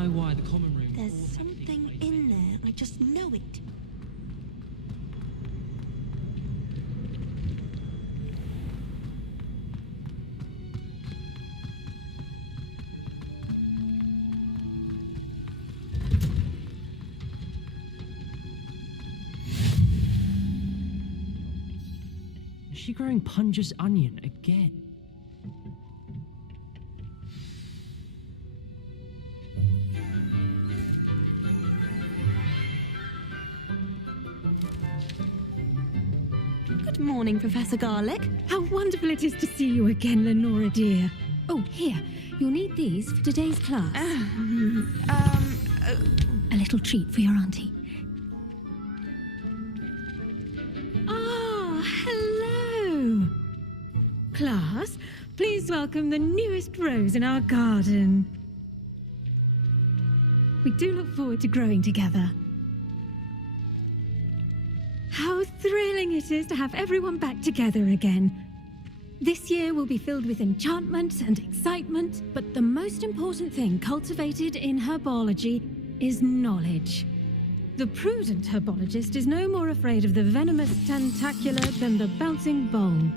know why the common room... There's something in there. I just know it. Is she growing Punja's onion again? Good morning, Professor Garlic. How wonderful it is to see you again, Lenora dear. Oh, here, you'll need these for today's class. A little treat for your auntie. Ah, hello. Class, please welcome the newest rose in our garden. We do look forward to growing together. How thrilling it is to have everyone back together again. This year will be filled with enchantment and excitement, but the most important thing cultivated in herbology is knowledge. The prudent herbologist is no more afraid of the venomous tentacula than the bouncing bulb.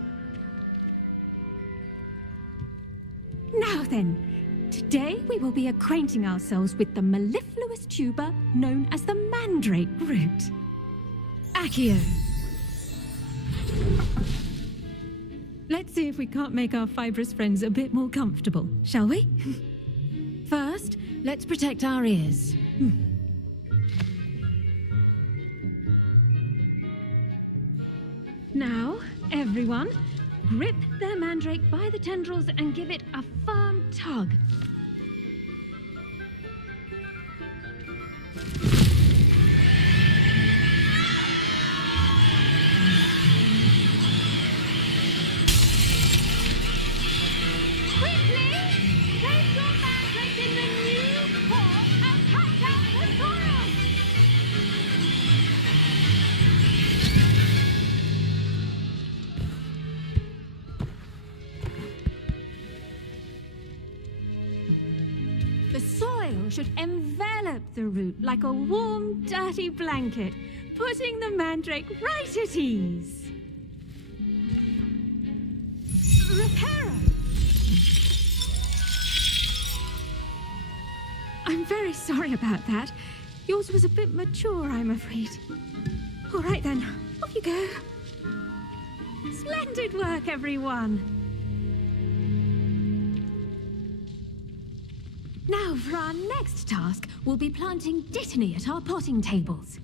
Now then, today we will be acquainting ourselves with the mellifluous tuber known as the mandrake root. Accio. Let's see if we can't make our fibrous friends a bit more comfortable, shall we? First, let's protect our ears. Now, everyone, grip their mandrake by the tendrils and give it a firm tug. Should envelop the root like a warm, dirty blanket, putting the mandrake right at ease. Reparo! I'm very sorry about that. Yours was a bit mature, I'm afraid. All right then, off you go. Splendid work, everyone. Now, for our next task, we'll be planting dittany at our potting tables.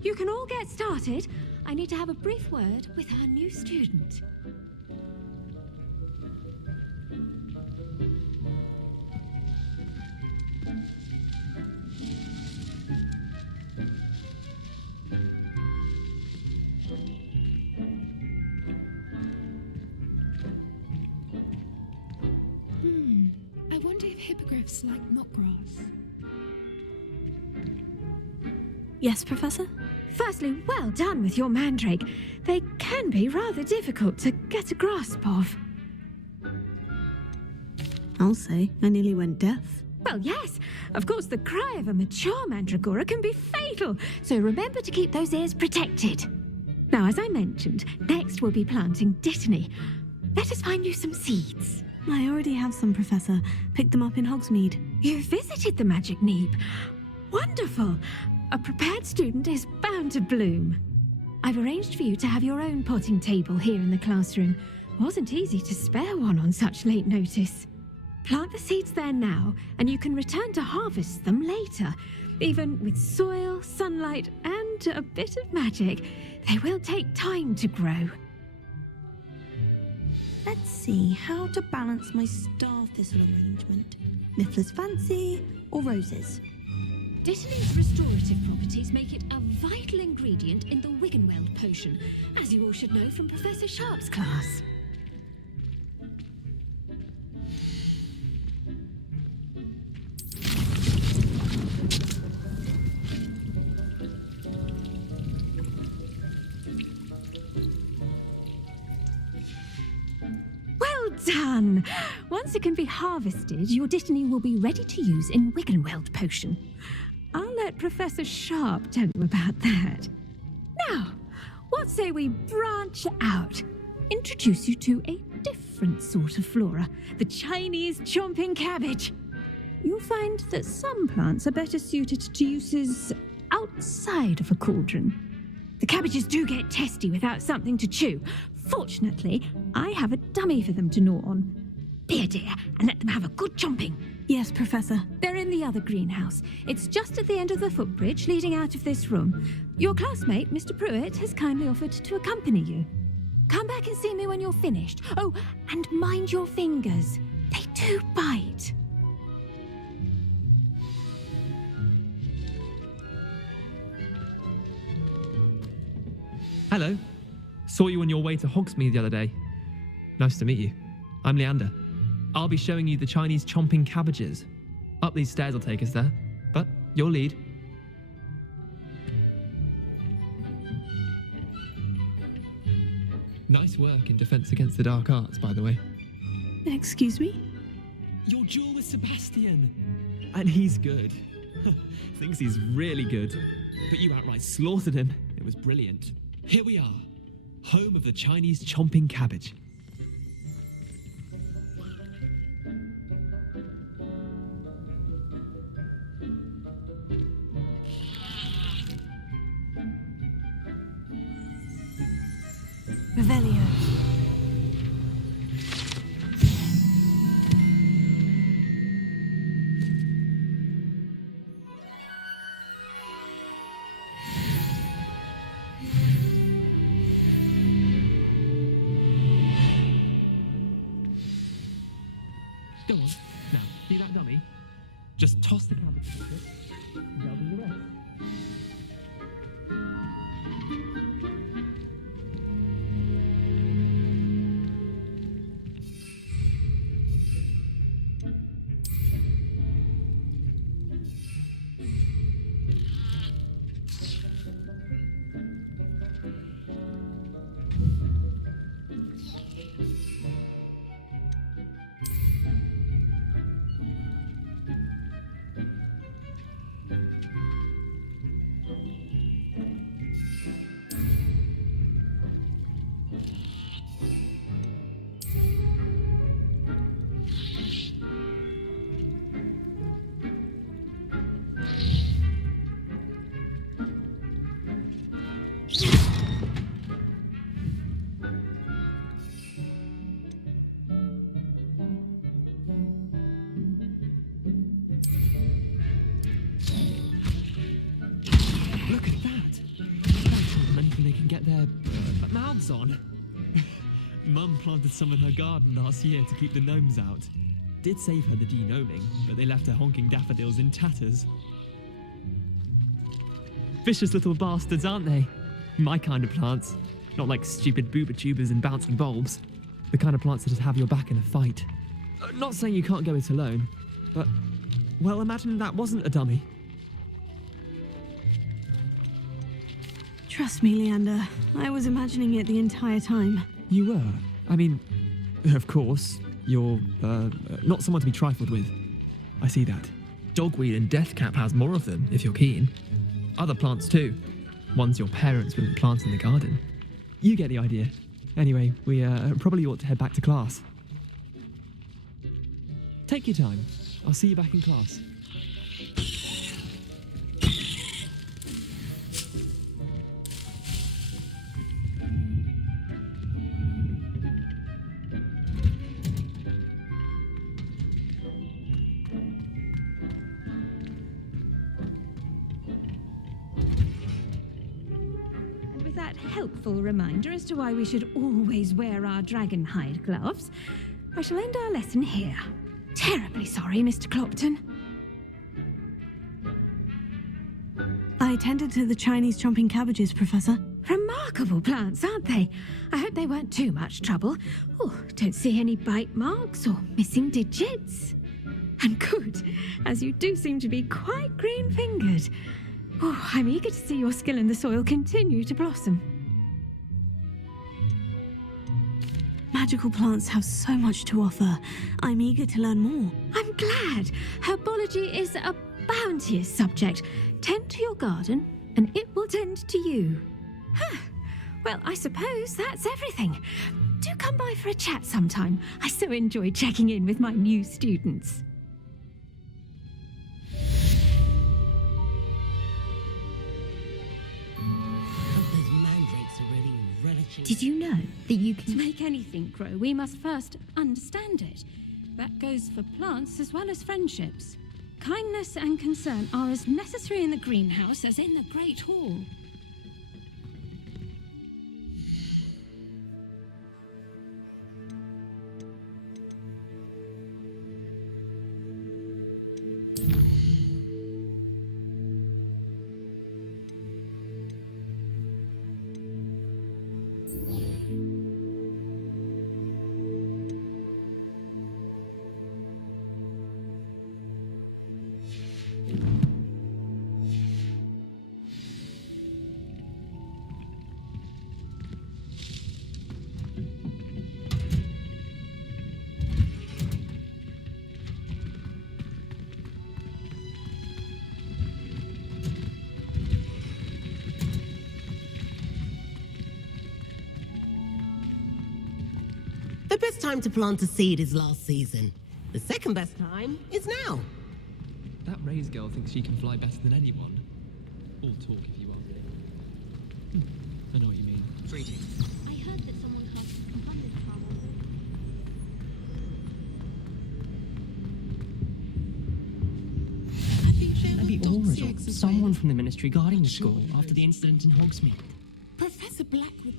You can all get started. I need to have a brief word with our new student. I wonder if hippogriffs like knotgrass. Yes, Professor? Firstly, well done with your mandrake. They can be rather difficult to get a grasp of. I'll say, I nearly went deaf. Well, yes. Of course, the cry of a mature mandragora can be fatal, so remember to keep those ears protected. Now, as I mentioned, next we'll be planting dittany. Let us find you some seeds. I already have some, Professor. Picked them up in Hogsmeade. You visited the Magic Neep. Wonderful. A prepared student is bound to bloom. I've arranged for you to have your own potting table here in the classroom. Wasn't easy to spare one on such late notice. Plant the seeds there now, and you can return to harvest them later. Even with soil, sunlight, and a bit of magic, they will take time to grow. Let's see how to balance my star thistle arrangement. Miffler's Fancy or roses? Dittany's restorative properties make it a vital ingredient in the Wiggenweld potion, as you all should know from Professor Sharp's class. Well done! Once it can be harvested, your Dittany will be ready to use in Wiggenweld potion. I'll let Professor Sharp tell you about that. Now, what say we branch out? Introduce you to a different sort of flora, the Chinese chomping cabbage. You'll find that some plants are better suited to uses outside of a cauldron. The cabbages do get testy without something to chew. Fortunately, I have a dummy for them to gnaw on. Be a dear and let them have a good chomping. Yes, Professor. They're in the other greenhouse. It's just at the end of the footbridge leading out of this room. Your classmate, Mr. Pruitt, has kindly offered to accompany you. Come back and see me when you're finished. Oh, and mind your fingers. They do bite. Hello. Saw you on your way to Hogsmeade the other day. Nice to meet you. I'm Leander. I'll be showing you the Chinese chomping cabbages. Up these stairs will take us there, but you'll lead. Nice work in Defense Against the Dark Arts, by the way. Excuse me? Your duel with Sebastian! And he's good. Thinks he's really good. But you outright slaughtered him. It was brilliant. Here we are, home of the Chinese chomping cabbage. Revelio. Go on. Now, see that dummy? Just toss the cabbage to it. They'll do the rest. Look at that! That's anything they can get their mouths on. Mum planted some in her garden last year to keep the gnomes out. Did save her the de-gnoming, but they left her honking daffodils in tatters. Vicious little bastards, aren't they? My kind of plants. Not like stupid booba tubers and bouncing bulbs. The kind of plants that just have your back in a fight. Not saying you can't go it alone, but, well, imagine that wasn't a dummy. Trust me, Leander. I was imagining it the entire time. You were? I mean, of course, you're, not someone to be trifled with. I see that. Dogweed and deathcap has more of them, if you're keen. Other plants too. Ones your parents wouldn't plant in the garden. You get the idea. Anyway, we probably ought to head back to class. Take your time. I'll see you back in class. Helpful reminder as to why we should always wear our dragon hide gloves, I shall end our lesson here. Terribly sorry, Mr. Clopton. I attended to the Chinese chomping cabbages, Professor. Remarkable plants, aren't they? I hope they weren't too much trouble. Oh, don't see any bite marks or missing digits. And good, as you do seem to be quite green-fingered. Oh, I'm eager to see your skill in the soil continue to blossom. Magical plants have so much to offer. I'm eager to learn more. I'm glad. Herbology is a bounteous subject. Tend to your garden, and it will tend to you. Huh. Well, I suppose that's everything. Do come by for a chat sometime. I so enjoy checking in with my new students. Those mandrakes are really relishing. Did you know that you To can... make anything grow, we must first understand it. That goes for plants as well as friendships. Kindness and concern are as necessary in the greenhouse as in the Great Hall. The best time to plant a seed is last season. The second best time is now. That Ray's girl thinks she can fly better than anyone. All talk if you are really. I know what you mean. Greetings. I heard that someone cast abundant charm on them. I think they Maybe were Aura's doxy or someone from the ministry guarding the school after the incident in Hogsmeade. Professor Blackwood.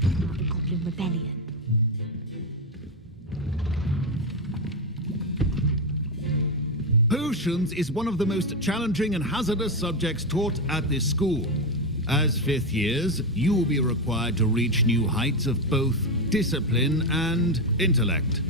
The Goblin Rebellion. Potions is one of the most challenging and hazardous subjects taught at this school. As fifth years, you will be required to reach new heights of both discipline and intellect.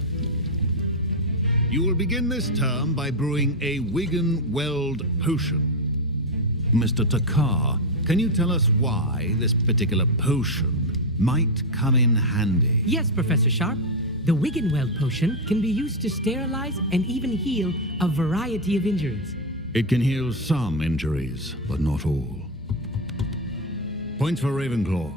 You will begin this term by brewing a Wigan-Weld potion. Mr. Takar, can you tell us why this particular potion might come in handy? Yes, Professor Sharp. The Wiggenweld potion can be used to sterilize and even heal a variety of injuries. It can heal some injuries, but not all. Points for Ravenclaw.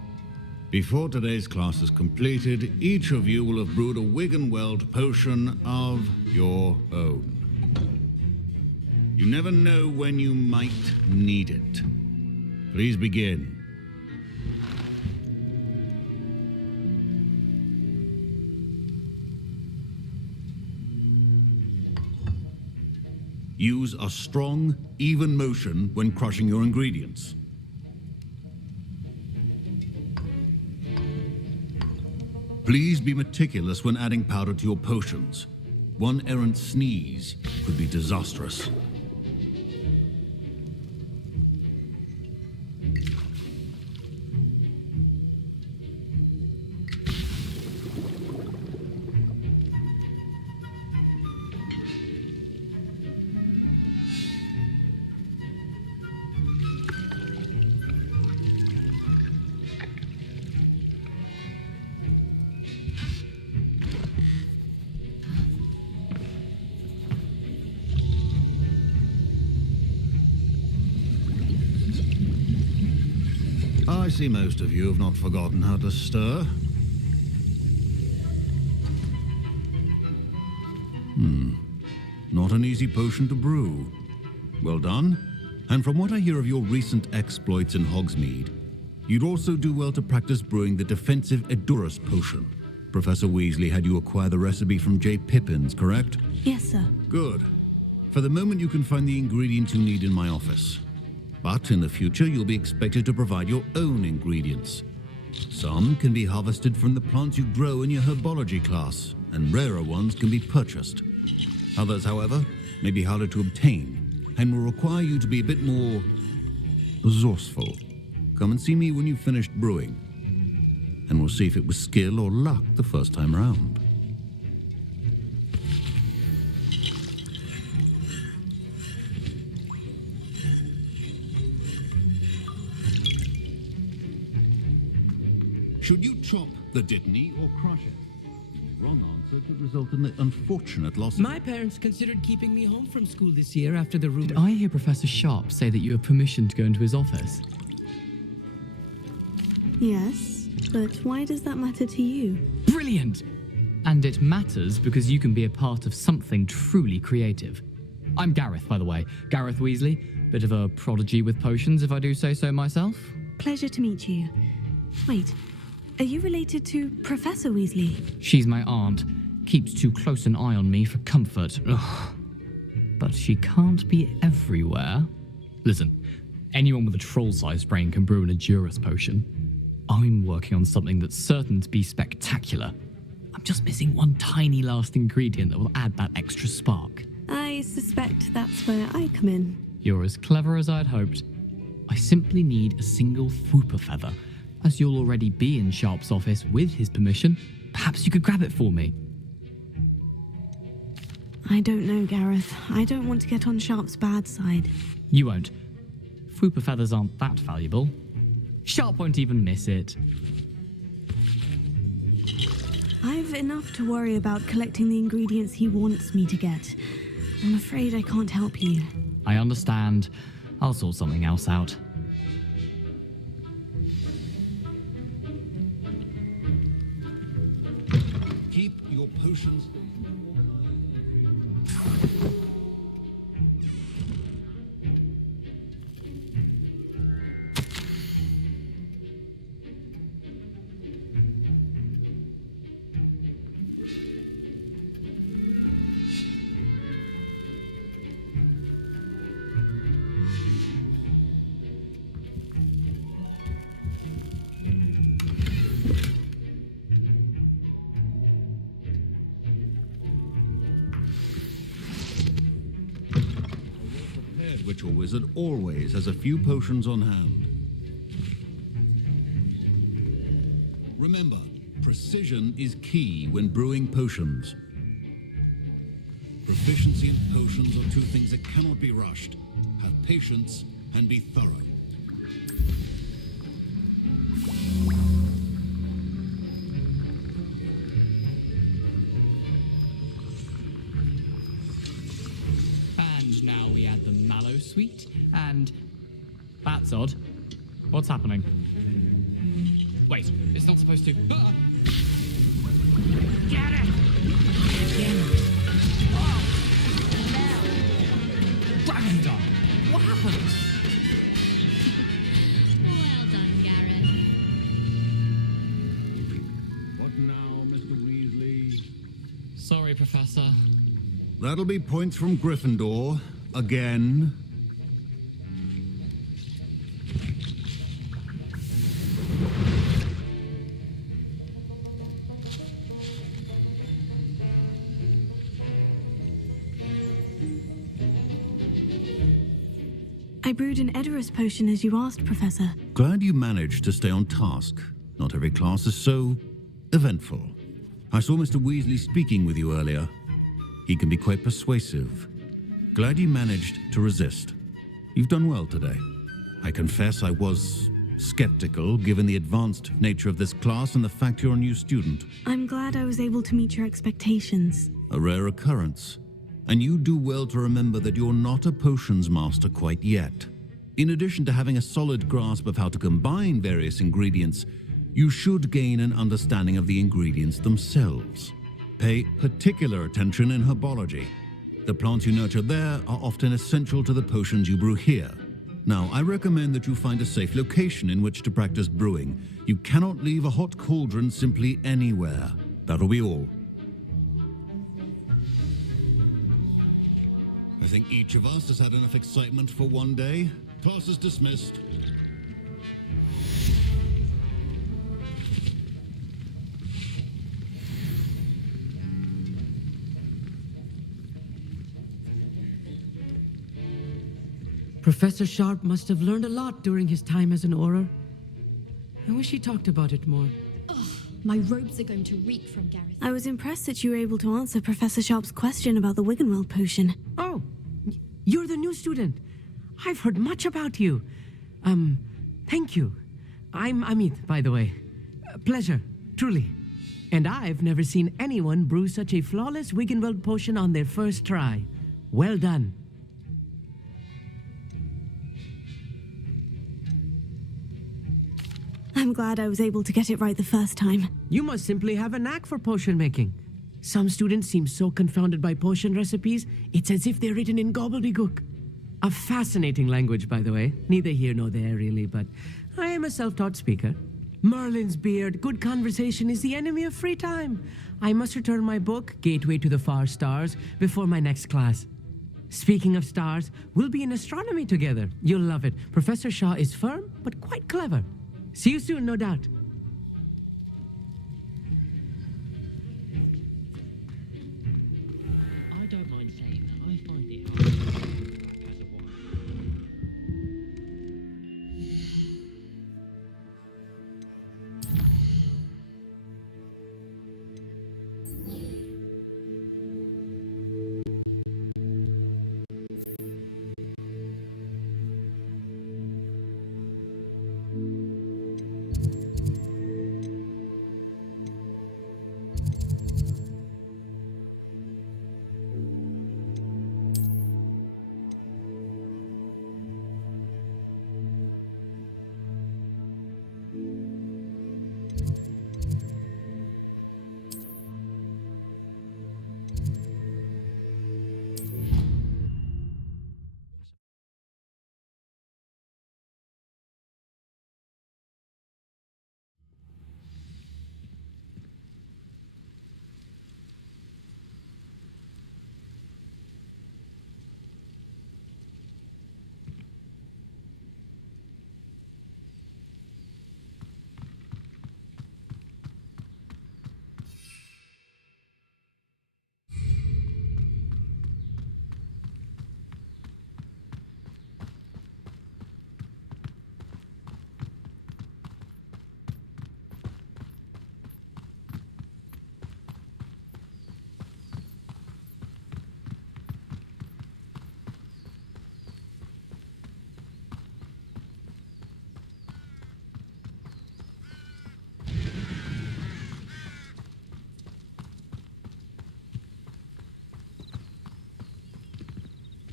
Before today's class is completed, each of you will have brewed a Wiggenweld potion of your own. You never know when you might need it. Please begin. Use a strong, even motion when crushing your ingredients. Please be meticulous when adding powder to your potions. One errant sneeze could be disastrous. I see most of you have not forgotten how to stir. Not an easy potion to brew. Well done. And from what I hear of your recent exploits in Hogsmeade, you'd also do well to practice brewing the defensive Edurus potion. Professor Weasley had you acquire the recipe from J. Pippins, correct? Yes, sir. Good. For the moment, you can find the ingredients you need in my office. But in the future, you'll be expected to provide your own ingredients. Some can be harvested from the plants you grow in your herbology class, and rarer ones can be purchased. Others, however, may be harder to obtain, and will require you to be a bit more resourceful. Come and see me when you've finished brewing, and we'll see if it was skill or luck the first time around. Should you chop the dittany or crush it? The wrong answer could result in the unfortunate loss of... My parents considered keeping me home from school this year after the rumor. Did I hear Professor Sharp say that you have permission to go into his office? Yes, but why does that matter to you? Brilliant! And it matters because you can be a part of something truly creative. I'm Gareth, by the way. Gareth Weasley. Bit of a prodigy with potions, if I do say so myself. Pleasure to meet you. Wait, are you related to Professor Weasley? She's my aunt. Keeps too close an eye on me for comfort. Ugh. But she can't be everywhere. Listen, anyone with a troll-sized brain can brew an Edurus potion. I'm working on something that's certain to be spectacular. I'm just missing one tiny last ingredient that will add that extra spark. I suspect that's where I come in. You're as clever as I'd hoped. I simply need a single Fwooper feather. As you'll already be in Sharp's office with his permission, perhaps you could grab it for me. I don't know, Gareth. I don't want to get on Sharp's bad side. You won't. Fwooper feathers aren't that valuable. Sharp won't even miss it. I've enough to worry about collecting the ingredients he wants me to get. I'm afraid I can't help you. I understand. I'll sort something else out. Keep your potions... Ritual wizard always has a few potions on hand. Remember, precision is key when brewing potions. Proficiency in potions are two things that cannot be rushed. Have patience and be thorough. Now we add the mallow sweet, and... That's odd. What's happening? Wait, it's not supposed to... Ah! Get it! Oh! Dragon Dog! What happened? Well done, Gareth. What now, Mr. Weasley? Sorry, Professor. That'll be points from Gryffindor. Again. I brewed an Edurus potion as you asked, Professor. Glad you managed to stay on task. Not every class is so eventful. I saw Mr. Weasley speaking with you earlier. He can be quite persuasive. Glad you managed to resist. You've done well today. I confess I was skeptical given the advanced nature of this class and the fact you're a new student. I'm glad I was able to meet your expectations. A rare occurrence. And you do well to remember that you're not a potions master quite yet. In addition to having a solid grasp of how to combine various ingredients, you should gain an understanding of the ingredients themselves. Pay particular attention in herbology. The plants you nurture there are often essential to the potions you brew here. Now, I recommend that you find a safe location in which to practice brewing. You cannot leave a hot cauldron simply anywhere. That'll be all. I think each of us has had enough excitement for one day. Class is dismissed. Professor Sharp must have learned a lot during his time as an Auror. I wish he talked about it more. Ugh, my robes are going to reek from Gareth. I was impressed that you were able to answer Professor Sharp's question about the Wiggenweld potion. Oh, you're the new student. I've heard much about you. Thank you. I'm Amit, by the way. Pleasure, truly. And I've never seen anyone brew such a flawless Wiggenweld potion on their first try. Well done. I'm glad I was able to get it right the first time. You must simply have a knack for potion making. Some students seem so confounded by potion recipes, it's as if they're written in gobbledygook. A fascinating language, by the way. Neither here nor there, really, but I am a self-taught speaker. Merlin's beard, good conversation is the enemy of free time. I must return my book, Gateway to the Far Stars, before my next class. Speaking of stars, we'll be in astronomy together. You'll love it. Professor Shaw is firm, but quite clever. See you soon, no doubt. I don't mind saying that I find it hard as a wife.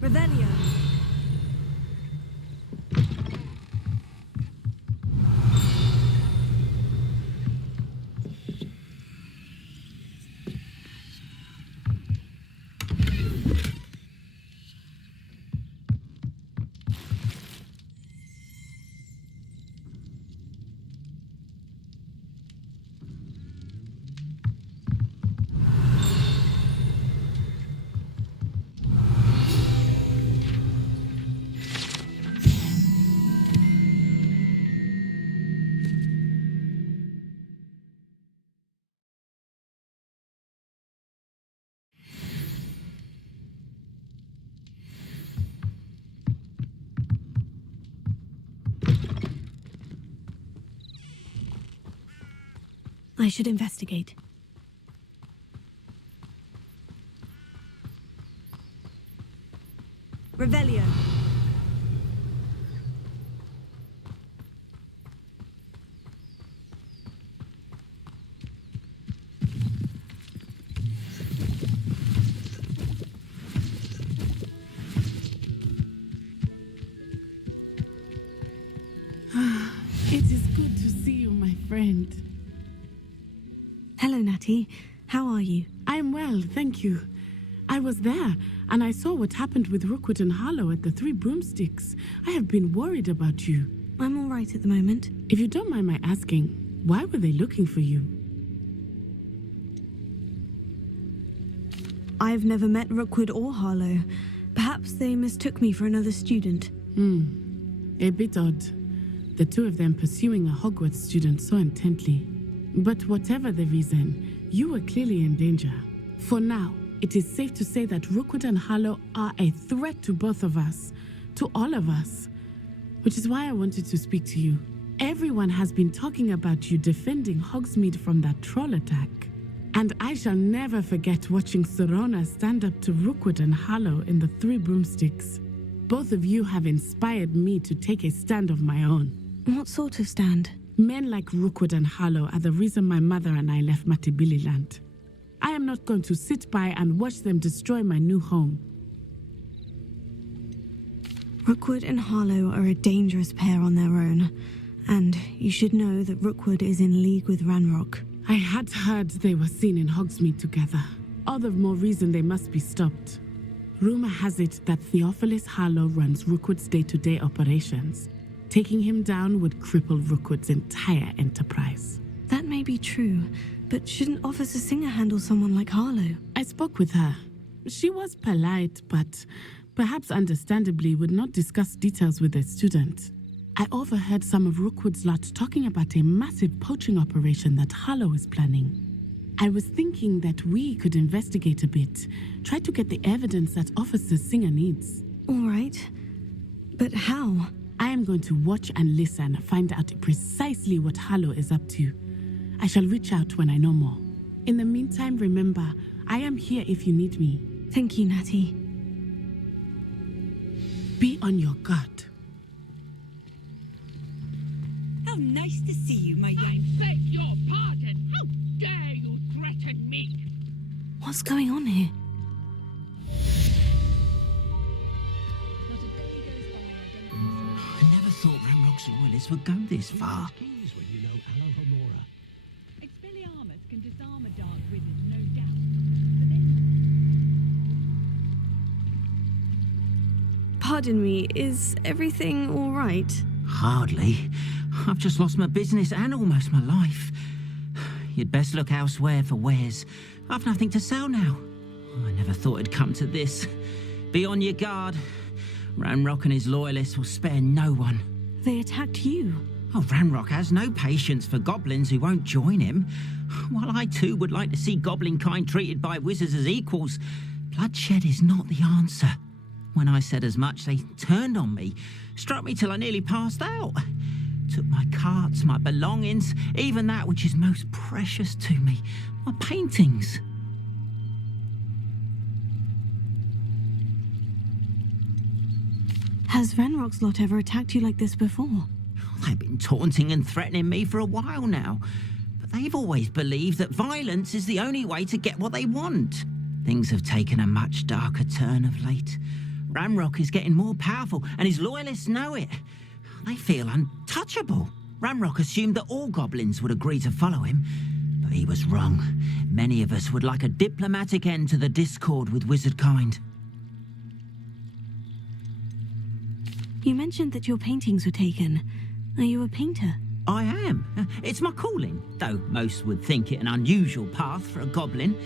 Revelio. I should investigate. Revelio. It is good to see you, my friend. Hello, Natty. How are you? I'm well, thank you. I was there, and I saw what happened with Rookwood and Harlow at the Three Broomsticks. I have been worried about you. I'm all right at the moment. If you don't mind my asking, why were they looking for you? I've never met Rookwood or Harlow. Perhaps they mistook me for another student. A bit odd. The two of them pursuing a Hogwarts student so intently. But whatever the reason, you were clearly in danger. For now, it is safe to say that Rookwood and Harlow are a threat to both of us, to all of us. Which is why I wanted to speak to you. Everyone has been talking about you defending Hogsmeade from that troll attack. And I shall never forget watching Serona stand up to Rookwood and Harlow in the Three Broomsticks. Both of you have inspired me to take a stand of my own. What sort of stand? Men like Rookwood and Harlow are the reason my mother and I left Matibili land. I am not going to sit by and watch them destroy my new home. Rookwood and Harlow are a dangerous pair on their own, and you should know that Rookwood is in league with Ranrock. I had heard they were seen in Hogsmeade together. All the more reason they must be stopped. Rumor has it that Theophilus Harlow runs Rookwood's day-to-day operations. Taking him down would cripple Rookwood's entire enterprise. That may be true, but shouldn't Officer Singer handle someone like Harlow? I spoke with her. She was polite, but perhaps understandably would not discuss details with a student. I overheard some of Rookwood's lot talking about a massive poaching operation that Harlow is planning. I was thinking that we could investigate a bit, try to get the evidence that Officer Singer needs. All right, but how? I am going to watch and listen, find out precisely what Harlow is up to. I shall reach out when I know more. In the meantime, remember, I am here if you need me. Thank you, Natty. Be on your guard. How nice to see you, my young... I beg your pardon! How dare you threaten me? What's going on here? I never thought Ramrock's loyalists would go this far. Expelliarmus can disarm a dark wizard, no doubt. Pardon me, is everything all right? Hardly. I've just lost my business and almost my life. You'd best look elsewhere for wares. I've nothing to sell now. I never thought it'd come to this. Be on your guard. Ranrock and his loyalists will spare no one. They attacked you. Oh, Ranrock has no patience for goblins who won't join him. While I too would like to see goblin kind treated by wizards as equals, bloodshed is not the answer. When I said as much, they turned on me, struck me till I nearly passed out. Took my carts, my belongings, even that which is most precious to me, my paintings. Has Ranrock's lot ever attacked you like this before? They've been taunting and threatening me for a while now, but they've always believed that violence is the only way to get what they want. Things have taken a much darker turn of late. Ranrock is getting more powerful, and his loyalists know it. They feel untouchable. Ranrock assumed that all goblins would agree to follow him, but he was wrong. Many of us would like a diplomatic end to the discord with wizard kind. You mentioned that your paintings were taken. Are you a painter? I am. It's my calling, though most would think it an unusual path for a goblin.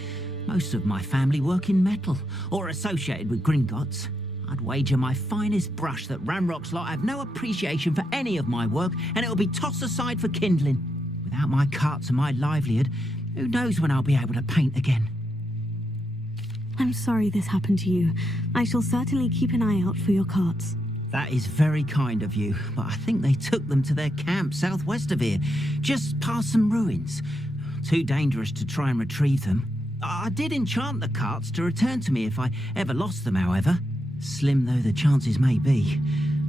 Most of my family work in metal, or associated with Gringotts. I'd wager my finest brush that Ranrock's lot have no appreciation for any of my work, and it'll be tossed aside for kindling. Without my carts and my livelihood, who knows when I'll be able to paint again. I'm sorry this happened to you. I shall certainly keep an eye out for your carts. That is very kind of you, but I think they took them to their camp southwest of here, just past some ruins. Too dangerous to try and retrieve them. I did enchant the carts to return to me if I ever lost them, however. Slim though the chances may be,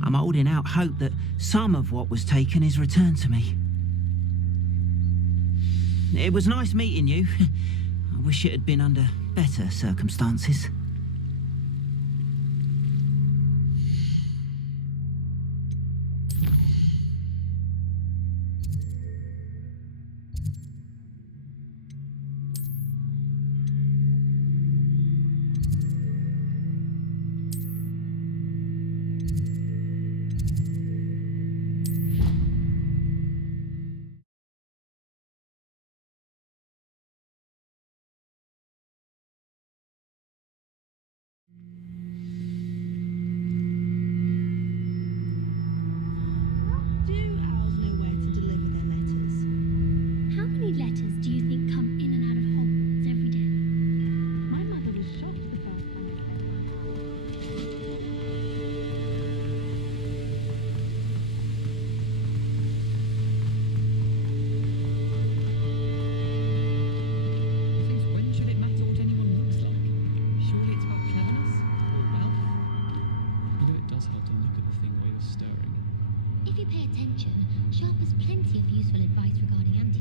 I'm holding out hope that some of what was taken is returned to me. It was nice meeting you. I wish it had been under better circumstances. if you pay attention, Sharp has plenty of useful advice regarding antidotes.